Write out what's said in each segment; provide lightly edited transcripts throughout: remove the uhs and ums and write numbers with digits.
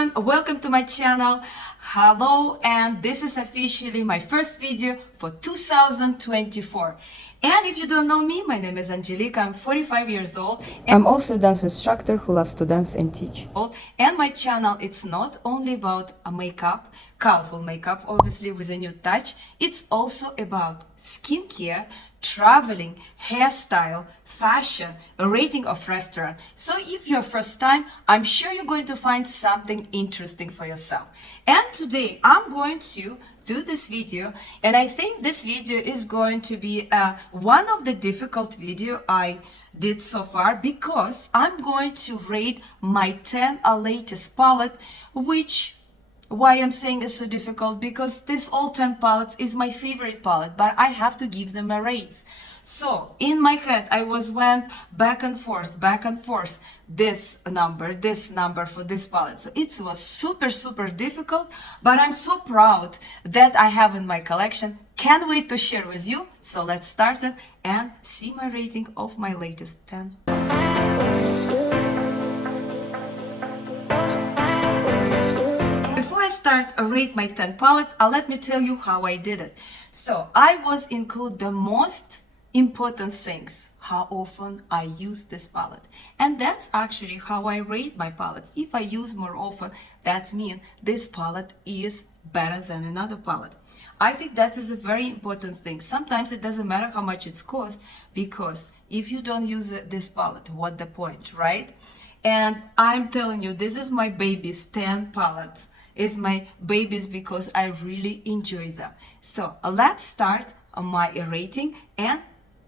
everyone, welcome to my channel. Hello, and this is officially my first video for 2024. And if you don't know me, my name is Angelica. I'm 45 years old. I'm also a dance instructor who loves to dance and teach. And my channel, it's not only about makeup, colorful makeup, obviously with a new touch. It's also about skincare, traveling, hairstyle, fashion, a rating of restaurant. So if you're first time, I'm sure you're going to find something interesting for yourself. And today I'm going to do this video, and I think this video is going to be one of the difficult video I did so far, because I'm going to rate my 10 latest palette, which why I'm saying it's so difficult, because this all 10 palettes is my favorite palette, but I have to give them a rate. So in my head I went back and forth, this number for this palette. So it was super difficult, but I'm so proud that I have in my collection. Can't wait to share with you. So let's start it and see my rating of my latest 10. Before I start rate my 10 palettes, let me tell you how I did it. So I was include the most important things, how often I use this palette, and that's actually how I rate my palettes. If I use more often, that means this palette is better than another palette. I think that is a very important thing. Sometimes it doesn't matter how much it's cost, because if you don't use this palette, what the point, right? And I'm telling you, this is my baby's 10 palettes. It's my babies because I really enjoy them. So let's start my rating, and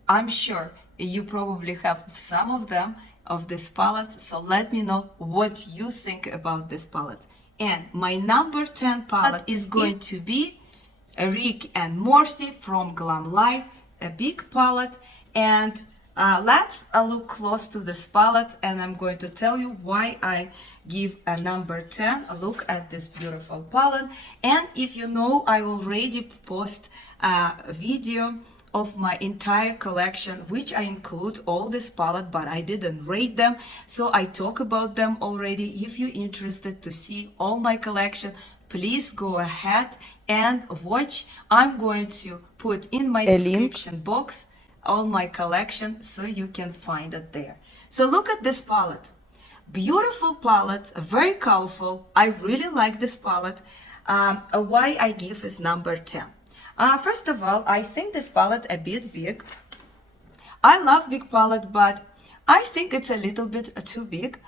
I'm sure you probably have some of them of this palette, so let me know what you think about this palette. And my number 10 palette is going to be Rick and Morty from GLAMLITE, a big palette. And let's look close to this palette, and I'm going to tell you why I give a number 10. Look at this beautiful palette. And if you know, I already post a video of my entire collection, which I include all this palette, but I didn't rate them, so I talk about them already. If you're interested to see all my collection, please go ahead and watch. I'm going to put in my description box all my collection, so you can find it there. So look at this palette. Beautiful palette, very colorful. I really like this palette. Why I give is number 10. First of all, I think this palette a bit big. I love big palette, but I think it's a little bit too big.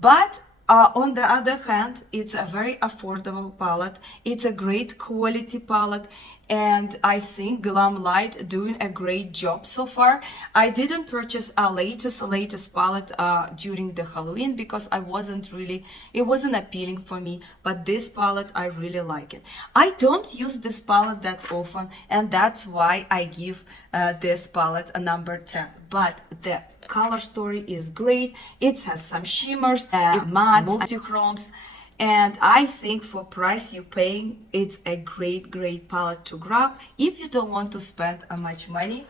But on the other hand, it's a very affordable palette. It's a great quality palette, and I think GLAMLITE doing a great job so far. I didn't purchase a latest palette during the Halloween, because it wasn't appealing for me, but this palette I really like it. I don't use this palette that often, and that's why I give this palette a number 10. But the color story is great. It has some shimmers, mattes, multichromes, and I think for price you're paying, it's a great palette to grab. If you don't want to spend much money,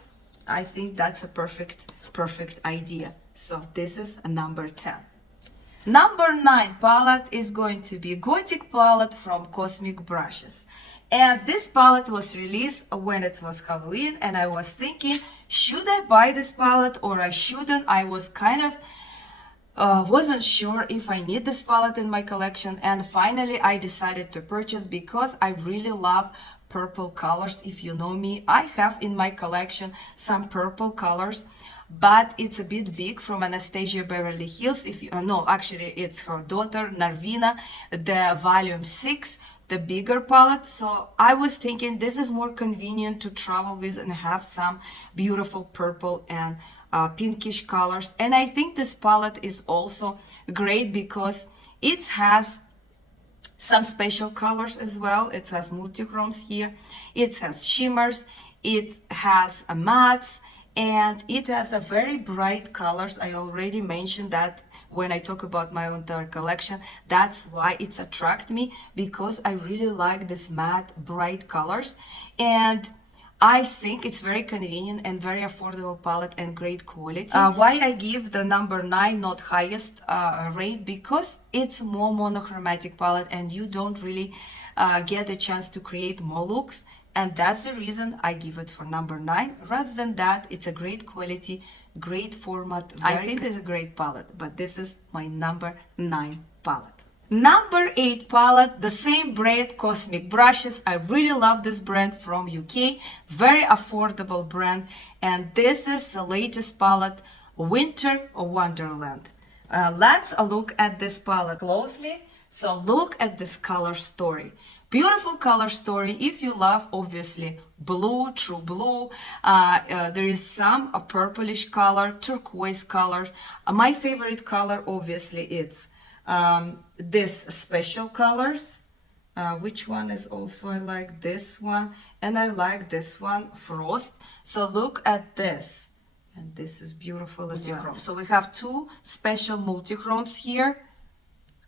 I think that's a perfect idea. So this is a number 10. Number 9 palette is going to be Gothic Palette from Cosmic Brushes. And this palette was released when it was Halloween, and I was thinking, should I buy this palette or I shouldn't? I was kind of wasn't sure if I need this palette in my collection, and finally I decided to purchase, because I really love purple colors. If you know me, I have in my collection some purple colors, but it's a bit big, from Anastasia Beverly Hills. If you no, actually it's her daughter Narvina, the volume 6, the bigger palette. So I was thinking this is more convenient to travel with and have some beautiful purple and pinkish colors. And I think this palette is also great because it has some special colors as well. It has multichromes here, it has shimmers, it has mattes, and it has a very bright colors. I already mentioned that when I talk about my entire collection. That's why it's attract me, because I really like this matte bright colors. And I think it's very convenient and very affordable palette and great quality. Why I give the number 9 not highest rate? Because it's more monochromatic palette and you don't really get a chance to create more looks, and that's the reason I give it for number 9. Rather than that, it's a great quality, great format. I think it's a great palette, but this is my number 9 palette. Number 8 palette, the same brand, Cosmic Brushes. I really love this brand from UK, very affordable brand, and this is the latest palette, Winter Wonderland. Let's look at this palette closely. So look at this color story. Beautiful color story. If you love, obviously, blue, true blue, there is some purplish color, turquoise colors. My favorite color, obviously, it's this special colors. Which one is also I like? This one, and I like this one, Frost. So look at this, and this is beautiful as well. So we have two special multichromes here,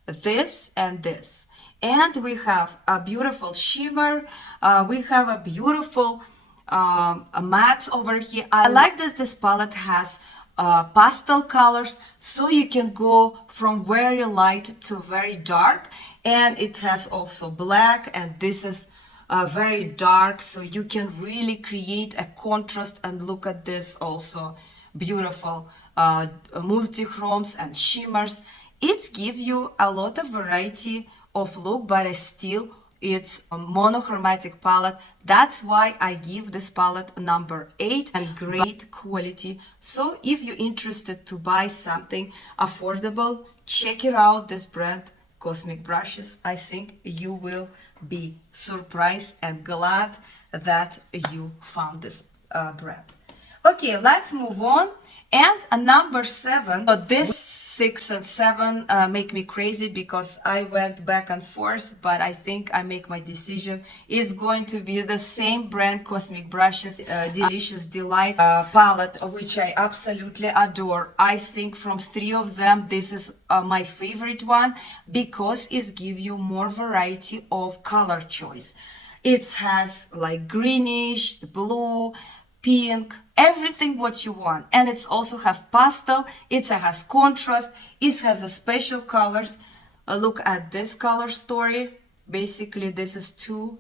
this and this, and we have a beautiful shimmer, we have a beautiful matte over here. I like that this palette has pastel colors, so you can go from very light to very dark, and it has also black, and this is very dark, so you can really create a contrast. And look at this, also beautiful multichromes and shimmers. It gives you a lot of variety of look, but still it's a monochromatic palette. That's why I give this palette number 8, and great quality. So if you're interested to buy something affordable, check it out, this brand, Cosmic Brushes. I think you will be surprised and glad that you found this brand. Okay, let's move on. And number 7, so this 6 and 7 make me crazy because I went back and forth, but I think I make my decision. It's going to be the same brand, Cosmic Brushes, Delicious Delights palette, which I absolutely adore. I think from 3 of them, this is my favorite one because it gives you more variety of color choice. It has like greenish, blue, pink, everything what you want. And it's also have pastel, it has contrast, it has a special colors. Look at this color story. Basically this is 2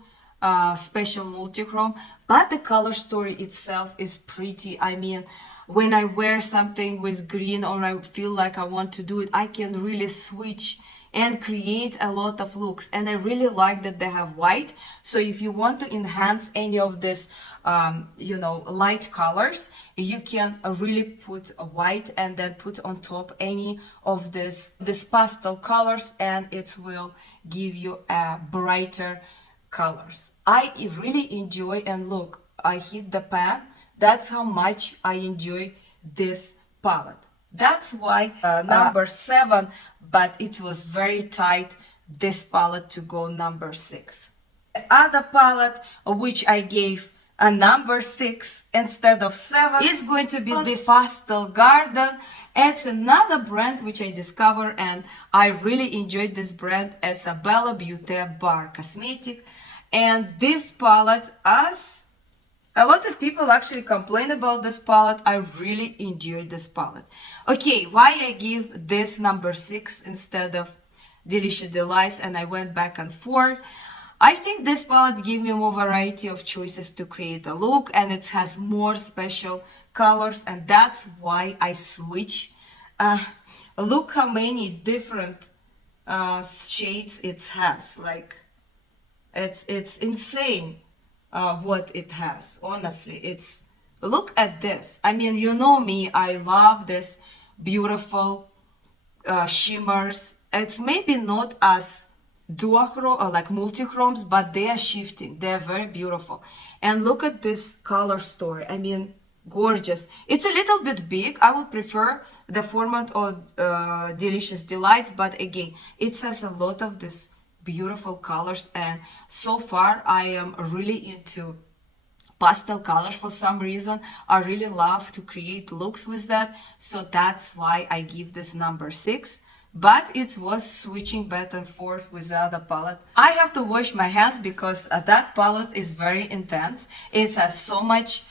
special multichrome, but the color story itself is pretty. I mean, when I wear something with green or I feel like I want to do it, I can really switch and create a lot of looks. And I really like that they have white. So if you want to enhance any of this, you know, light colors, you can really put a white and then put on top any of this pastel colors, and it will give you a brighter colors. I really enjoy, and look, I hit the pan. That's how much I enjoy this palette. That's why number 7, but it was very tight, this palette, to go number 6. The other palette, which I gave a number 6 instead of 7, is going to be this PASTEL Garden. It's another brand which I discovered, and I really enjoyed this brand as a Bella Beauty bar cosmetic. And this palette, as a lot of people actually complain about this palette, I really enjoyed this palette. Okay, why I give this number 6 instead of Delicious Delights, and I went back and forth. I think this palette gives me more variety of choices to create a look, and it has more special colors, and that's why I switch. Look how many different shades it has. Like, it's insane. What it has, honestly. It's, look at this. I mean, you know me, I love this beautiful shimmers. It's maybe not as duochrome or like multichromes, but they are shifting, they're very beautiful. And look at this color story. I mean, gorgeous. It's a little bit big. I would prefer the format of Delicious Delights, but again, it has a lot of this beautiful colors, and so far I am really into pastel colors for some reason. I really love to create looks with that, so that's why I give this number 6. but it was switching back and forth with the other palette. I have to wash my hands because that palette is very intense. It has so much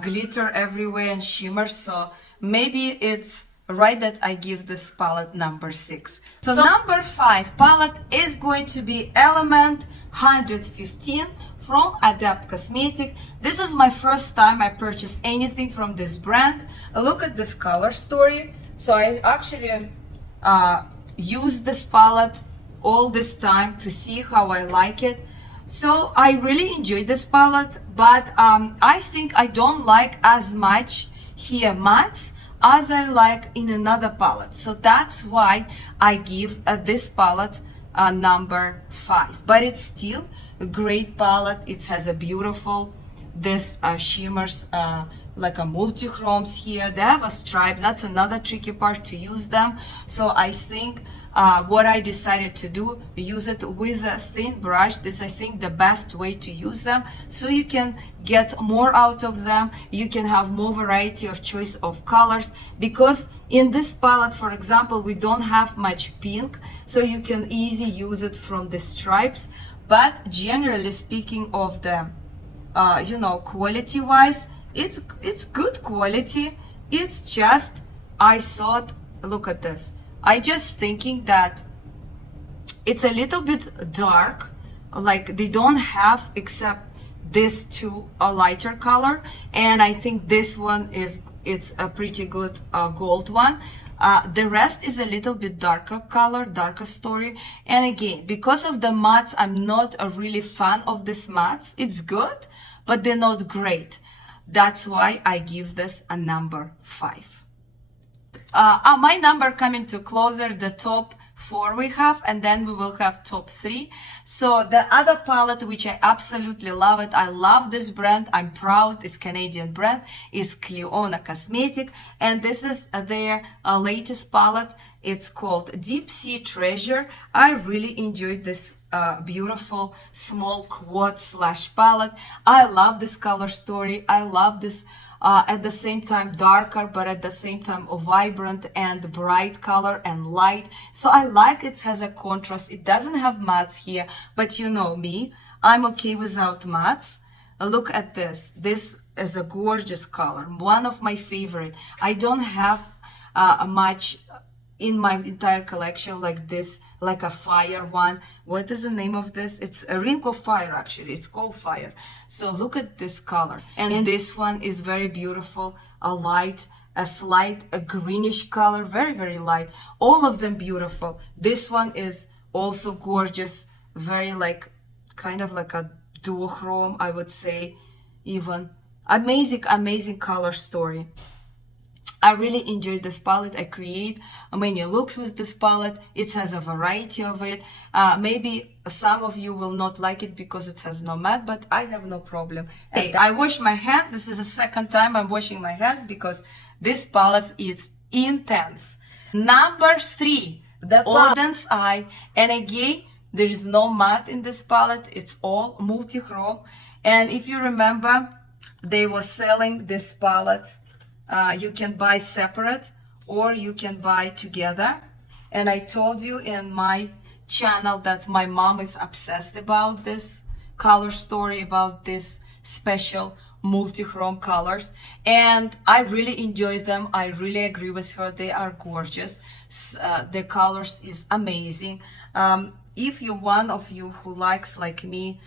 glitter everywhere and shimmer, so maybe it's right that I give this palette number 6. So number 5 palette is going to be Element 115 from Adept Cosmetic. This is my first time I purchased anything from this brand. Look at this color story. So I actually used this palette all this time to see how I like it. So I really enjoyed this palette, but I think I don't like as much here mattes as I like in another palette. So that's why I give this palette number 5. But it's still a great palette. It has a beautiful, this shimmers like a multichromes here. They have a stripe. That's another tricky part to use them. So I think what I decided to do, use it with a thin brush. This I think the best way to use them, so you can get more out of them. You can have more variety of choice of colors, because in this palette, for example, we don't have much pink, so you can easily use it from the stripes. But generally speaking of the quality wise, it's good quality. It's just, I thought, look at this, I just thinking that it's a little bit dark, like they don't have except this two a lighter color, and I think this one it's a pretty good gold one. The rest is a little bit darker color, darker story. And again, because of the mattes, I'm not a really fan of this mattes. It's good, but they're not great. That's why I give this a number 5. My number coming to closer, the top 4 we have, and then we will have top 3. So the other palette, which I absolutely love it, I love this brand, I'm proud, it's Canadian brand, is Cleona Cosmetic, and this is their latest palette. It's called Deep Sea Treasure. I really enjoyed this beautiful small quad slash palette. I love this color story. I love this at the same time darker, but at the same time a vibrant and bright color and light. So I like it has a contrast. It doesn't have mattes here, but you know me, I'm okay without mattes. Look at this. This is a gorgeous color, one of my favorite. I don't have much in my entire collection like this, like a fire one. What is the name of this? It's a Ring of Fire, actually. It's called Fire. So look at this color. And this one is very beautiful, a light, a slight, a greenish color, very, very light. All of them beautiful. This one is also gorgeous, very like, kind of like a duochrome, I would say, even. Amazing, amazing color story. I really enjoyed this palette. I create many looks with this palette. It has a variety of it. Maybe some of you will not like it because it has no matte, but I have no problem. Hey, I wash my hands. This is the second time I'm washing my hands because this palette is intense. Number 3, the Audience Eye. And again, there is no matte in this palette. It's all multichrome. And if you remember, they were selling this palette. You can buy separate or you can buy together. And I told you in my channel that my mom is obsessed about this color story, about this special multi-chrome colors. And I really enjoy them. I really agree with her. They are gorgeous. The colors is amazing. If you're one of you who likes, like me,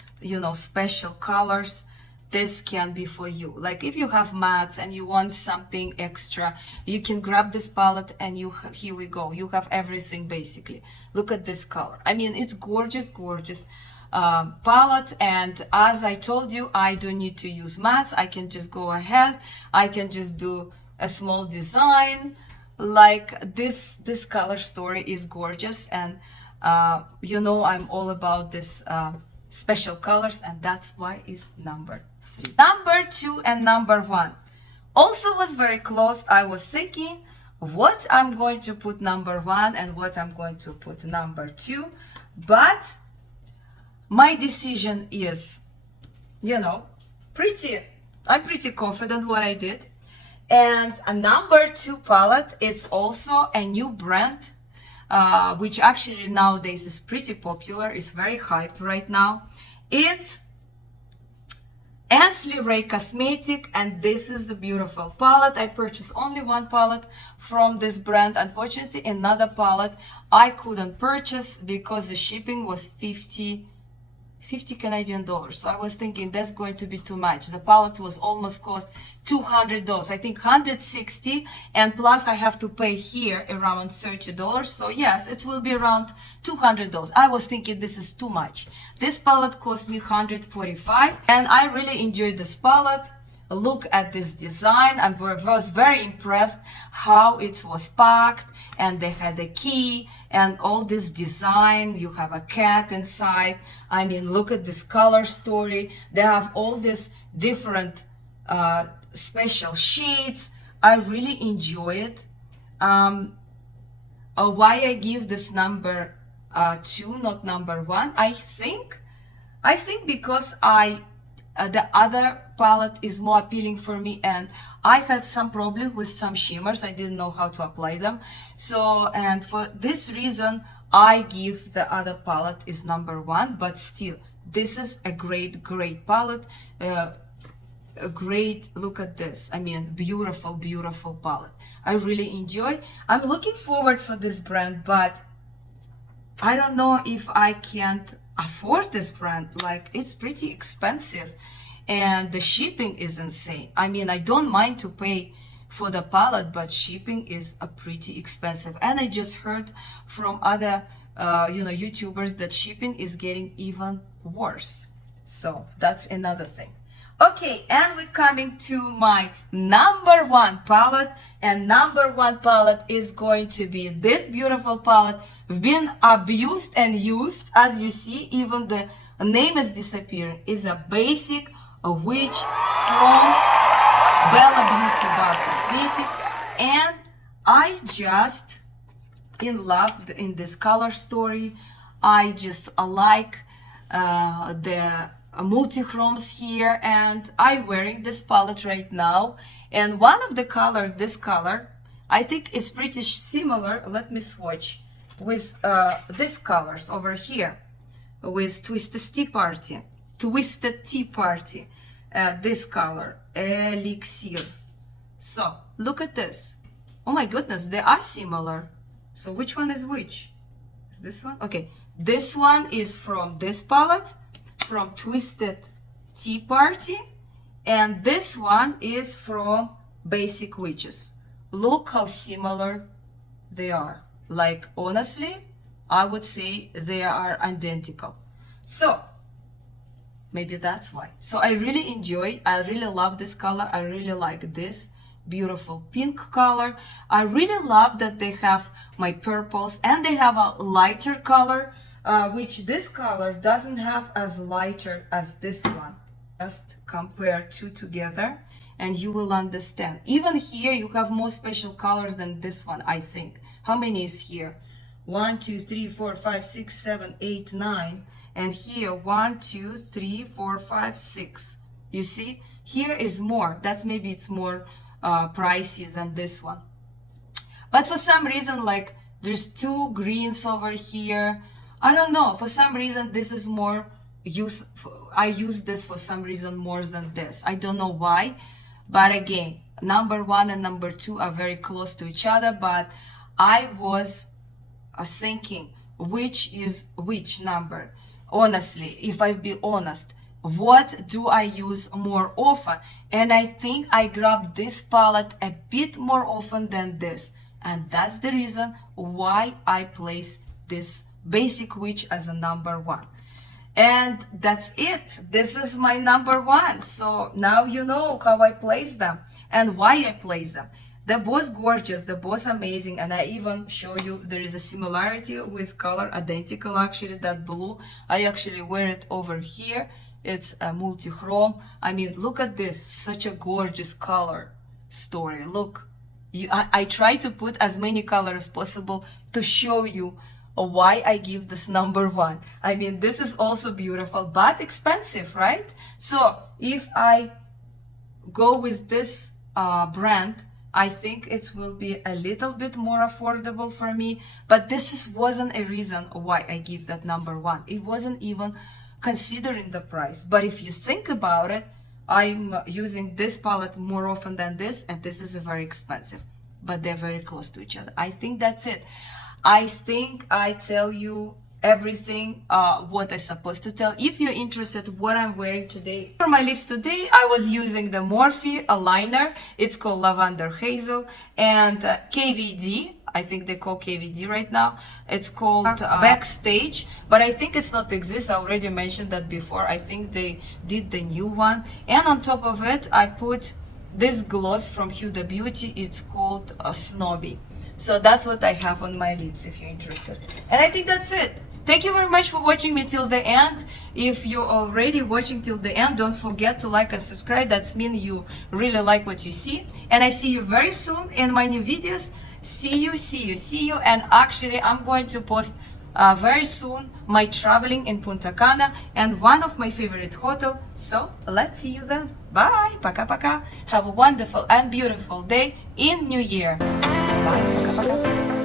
special colors, this can be for you. Like if you have mattes and you want something extra, you can grab this palette and here we go. You have everything basically. Look at this color. I mean, it's gorgeous, gorgeous palette. And as I told you, I don't need to use mattes. I can just go ahead. I can just do a small design. Like this color story is gorgeous. And I'm all about this special colors, and that's why it's number 3. Number 2 and number 1 also was very close. I was thinking what I'm going to put number 1 and what I'm going to put number 2, but my decision is, I'm pretty confident what I did. And a number 2 palette is also a new brand. which actually nowadays is pretty popular, is very hype right now, is Ansley Ray Cosmetic, and this is the beautiful palette. I purchased only one palette from this brand. Unfortunately, another palette I couldn't purchase because the shipping was 50 Canadian dollars. So I was thinking that's going to be too much. The palette was almost cost $200. I think 160, and plus I have to pay here around $30. So yes, it will be around $200. I was thinking this is too much. This palette cost me $145, and I really enjoyed this palette. Look at this design. I was very impressed how it was packed, and they had a key and all this design. You have a cat inside. I mean, look at this color story. They have all these different special shades. I really enjoy it. Why I give this number 2, not number 1? I think because the other palette is more appealing for me, and I had some problem with some shimmers. I didn't know how to apply them. So, and for this reason, I give the other palette is number 1, but still, this is a great palette. A great, look at this. I mean, beautiful palette. I really enjoy. I'm looking forward for this brand, but I don't know if I can't afford this brand. Like, it's pretty expensive and the shipping is insane. I mean, I don't mind to pay for the palette, but shipping is pretty expensive. And I just heard from other YouTubers that shipping is getting even worse. So that's another thing. Okay, and we're coming to my number 1 palette, and number 1 palette is going to be this beautiful palette. It's been abused and used. As you see, even the name is disappearing. It's a basic witch from Bella Beauty Bar Cosmetic, and I just in love in this color story. I just like the multichromes here, and I'm wearing this palette right now, and one of the color, this color, I think it's pretty similar. Let me swatch with these colors over here with Twisted Tea Party, this color, Elixir. So look at this. Oh my goodness, they are similar. So which one is which? Is this one? Okay, this one is from this palette, from Twisted Tea Party, and this one is from Basic Witches. Look how similar they are. Like, honestly, I would say they are identical. So maybe that's why. So I really love this color. I really like this beautiful pink color. I really love that they have my purples, and they have a lighter color, which this color doesn't have as lighter as this one. Just compare two together and you will understand. Even here you have more special colors than this one, I think. How many is here? 1, 2, 3, 4, 5, 6, 7, 8, 9. And here 1, 2, 3, 4, 5, 6. You see? Here is more. That's maybe it's more pricey than this one. But for some reason, like, there's 2 greens over here. I don't know. For some reason, this is more I use this for some reason more than this. I don't know why. But again, number 1 and number 2 are very close to each other. But I was thinking, which is which number? Honestly, if I be honest, what do I use more often? And I think I grabbed this palette a bit more often than this. And that's the reason why I place this Basic Witch as a number 1. And that's it. This is my number 1. So now you know how I place them and why I place them. They're both gorgeous, they're both amazing, and I even show you there is a similarity with color, identical actually, that blue. I actually wear it over here. It's a multichrome. I mean, look at this, such a gorgeous color story. Look, I try to put as many colors as possible to show you why I give this number 1. I mean, this is also beautiful, but expensive, right? So if I go with this brand, I think it will be a little bit more affordable for me, but wasn't a reason why I give that number one. It wasn't even considering the price. But if you think about it, I'm using this palette more often than this, and this is very expensive, but they're very close to each other. I think that's it. I think I tell you everything what I'm supposed to tell. If you're interested what I'm wearing today, for my lips today I was using the Morphe liner. It's called Lavender Hazel, and KVD, I think they call KVD right now. It's called Backstage, but I think it's not exist. I already mentioned that before. I think they did the new one, and on top of it I put this gloss from Huda Beauty. It's called Snobby. So that's what I have on my lips if you're interested. And I think that's it. Thank you very much for watching me till the end. If you're already watching till the end, don't forget to like and subscribe. That means you really like what you see. And I see you very soon in my new videos. See you. And actually, I'm going to post very soon my traveling in Punta Cana and one of my favorite hotels. So let's see you then. Bye. Пока-пока. Have a wonderful and beautiful day in New Year. Bye. Пока-пока.